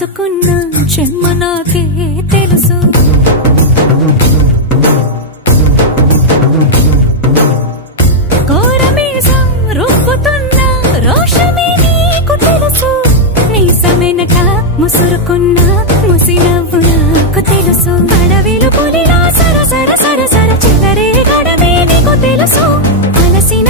రాసుకున్న చెమ్మ నాకే తెలుసు. కోరమీసం రుబ్బుతున్న రోషమే నీకు తెలుసు. మీసమెనక ముసురుకున్న ముసి నవ్వు నాకు తెలుసు. అడవిలు పులిలా సర సర సర సర చిల్లరే గడమే నీకు తెలుసు. అలసిన